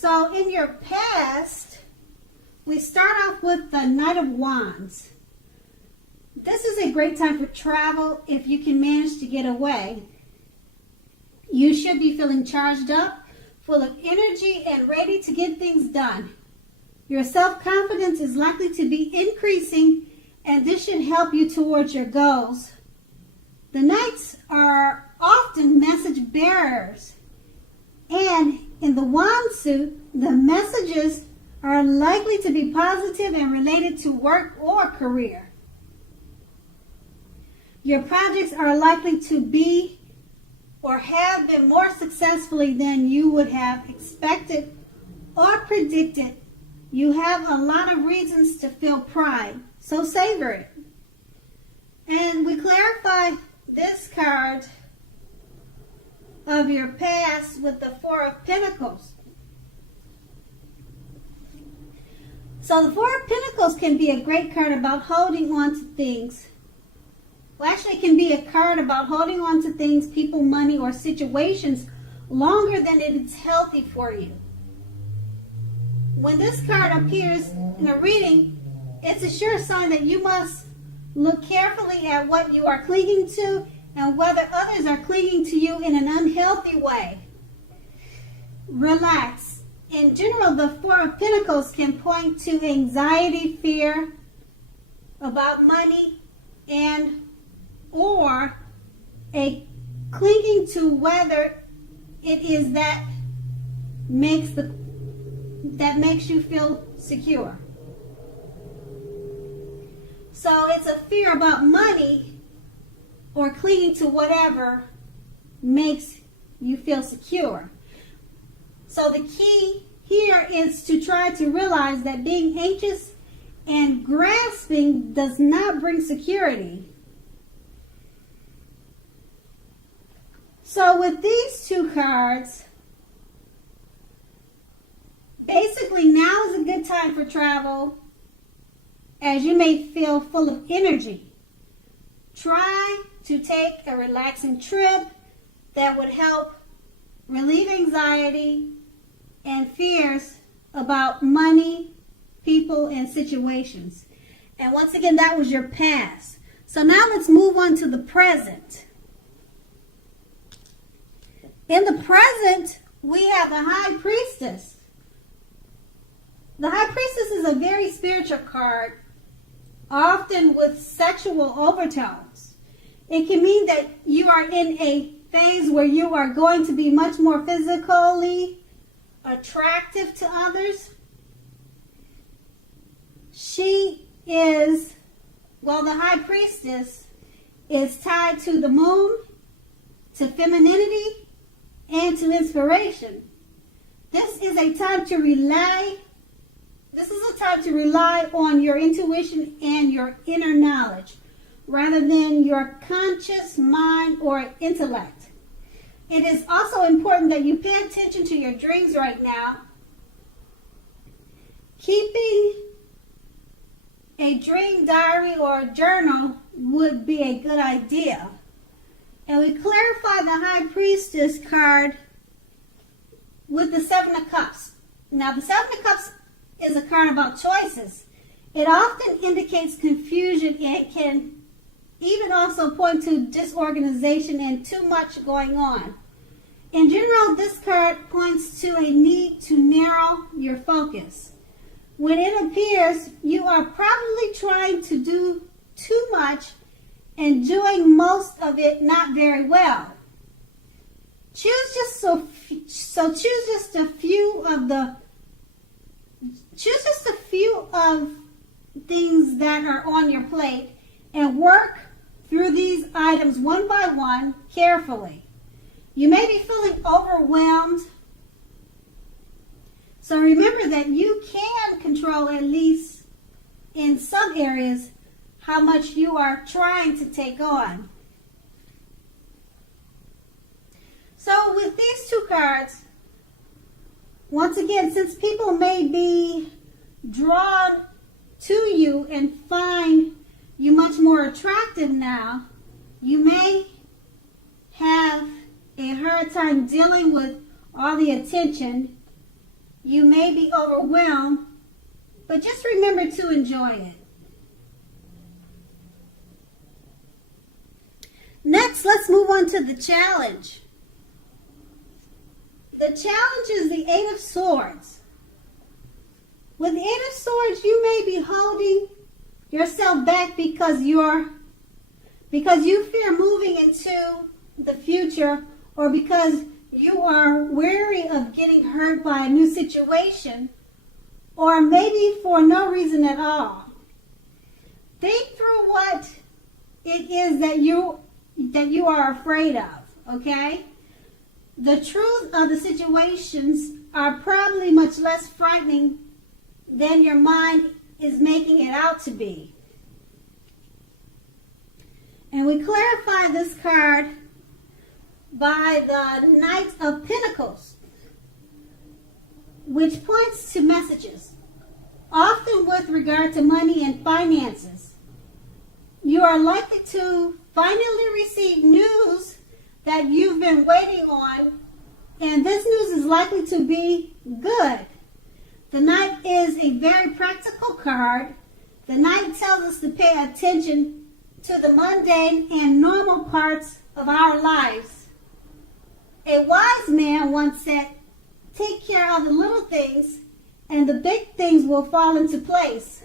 So in your past, we start off with the Knight of Wands. This is a great time for travel if you can manage to get away. You should be feeling charged up, full of energy, and ready to get things done. Your self-confidence is likely to be increasing, and this should help you towards your goals. The Knights are often message bearers, and in the Wand suit, the messages are likely to be positive and related to work or career. Your projects are likely to be or have been more successfully than you would have expected or predicted. You have a lot of reasons to feel pride, so savor it. And we clarify this card of your past with the Four of Pentacles. So the Four of Pentacles can be a great card about holding on to things. Well, actually, it can be a card about holding on to things, people, money, or situations longer than it is healthy for you. When this card appears in a reading, it's a sure sign that you must look carefully at what you are clinging to and whether others are clinging to you in an unhealthy way. Relax. In general, the Four of Pentacles can point to anxiety, fear about money, and or a clinging to whether it is that makes you feel secure. So it's a fear about money or clinging to whatever makes you feel secure. So the key here is to try to realize that being anxious and grasping does not bring security. So with these two cards, basically now is a good time for travel, as you may feel full of energy. Try to take a relaxing trip that would help relieve anxiety and fears about money, people, and situations. And once again, that was your past. So now let's move on to the present. In the present, we have the High Priestess. The High Priestess is a very spiritual card, often with sexual overtones. It can mean that you are in a phase where you are going to be much more physically attractive to others. The High Priestess is tied to the moon, to femininity, and to inspiration. This is a time to rely on your intuition and your inner knowledge rather than your conscious mind or intellect. It is also important that you pay attention to your dreams right now. Keeping a dream diary or journal would be a good idea. And we clarify the High Priestess card with the Seven of Cups. Now, the Seven of Cups is a card about choices. It often indicates confusion, and it can even also point to disorganization and too much going on. In general, this card points to a need to narrow your focus. When it appears, you are probably trying to do too much and doing most of it not very well. Choose just a few of things that are on your plate and work through these items one by one carefully. You may be feeling overwhelmed, so remember that you can control, at least in some areas, how much you are trying to take on. So with these two cards, once again, since people may be drawn to you and find you much more attractive now, you may have a hard time dealing with all the attention You may be overwhelmed, but just remember to enjoy it. Next, let's move on to the challenge. The challenge is the Eight of Swords. With the Eight of Swords, you may be holding yourself back because you fear moving into the future, or because you are wary of getting hurt by a new situation, or maybe for no reason at all. Think through what it is that you are afraid of, okay? The truth of the situations are probably much less frightening than your mind is making it out to be. And we clarify this card by the Knight of Pentacles, which points to messages, often with regard to money and finances. You are likely to finally receive news that you've been waiting on, and this news is likely to be good. The Knight is a very practical card. The Knight tells us to pay attention to the mundane and normal parts of our lives. A wise man once said, "Take care of the little things, and the big things will fall into place."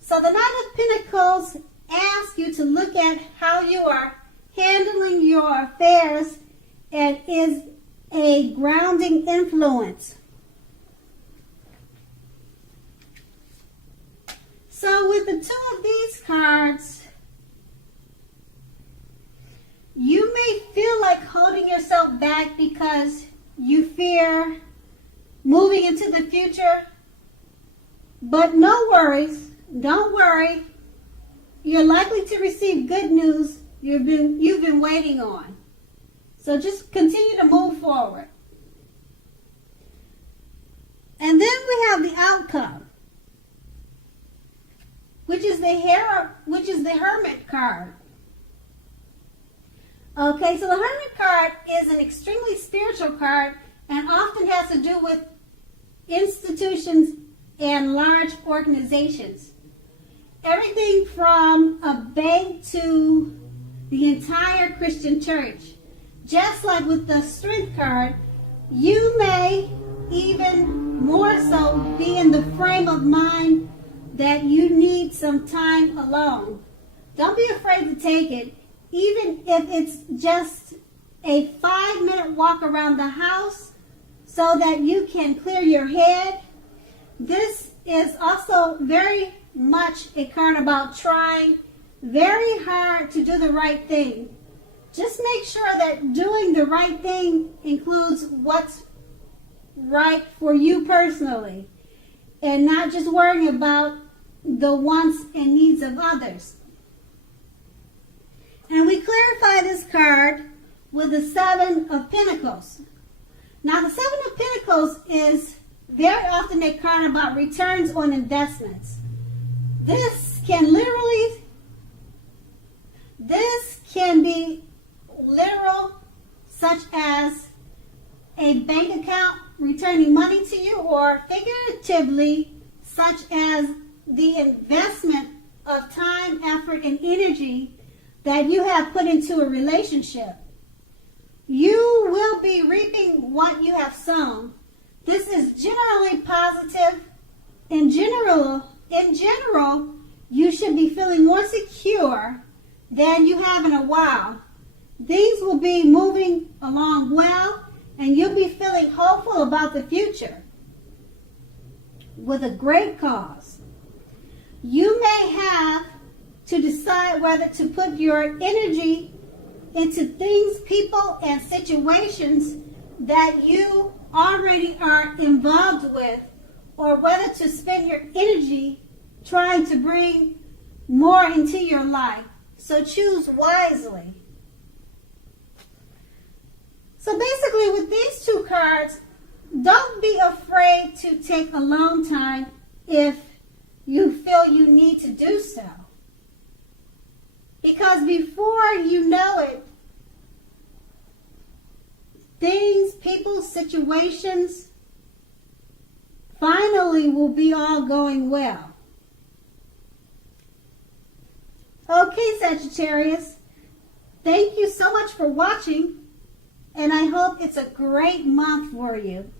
So the Knight of Pentacles asks you to look at how you are handling your affairs and is a grounding influence. So with the two of these cards, you may feel like holding yourself back because you fear moving into the future. But no worries, don't worry. You're likely to receive good news you've been waiting on. So just continue to move forward. And then we have the outcome, which is the Hermit card. Okay, so the Hermit card is an extremely spiritual card and often has to do with institutions and large organizations. Everything from a bank to the entire Christian church. Just like with the Strength card, you may even more so be in the frame of mind that you need some time alone. Don't be afraid to take it, even if it's just a 5-minute walk around the house so that you can clear your head. This is also very much a card about trying very hard to do the right thing. Just make sure that doing the right thing includes what's right for you personally, and not just worrying about the wants and needs of others. And we clarify this card with the Seven of Pentacles. Now the Seven of Pentacles is very often a card about returns on investments. This can be literal, such as a bank account returning money to you, or figuratively, such as the investment of time, effort, and energy that you have put into a relationship. You will be reaping what you have sown. This is generally positive. In general, you should be feeling more secure than you have in a while. Things will be moving along well, and you'll be feeling hopeful about the future with a great cause. You may have to decide whether to put your energy into things, people, and situations that you already are involved with, or whether to spend your energy trying to bring more into your life. So choose wisely. So basically with these two cards, don't be afraid to take alone time if you feel you need to do so. Because before you know it, things, people, situations hopefully will be all going well. Okay, Sagittarius, thank you so much for watching, and I hope it's a great month for you.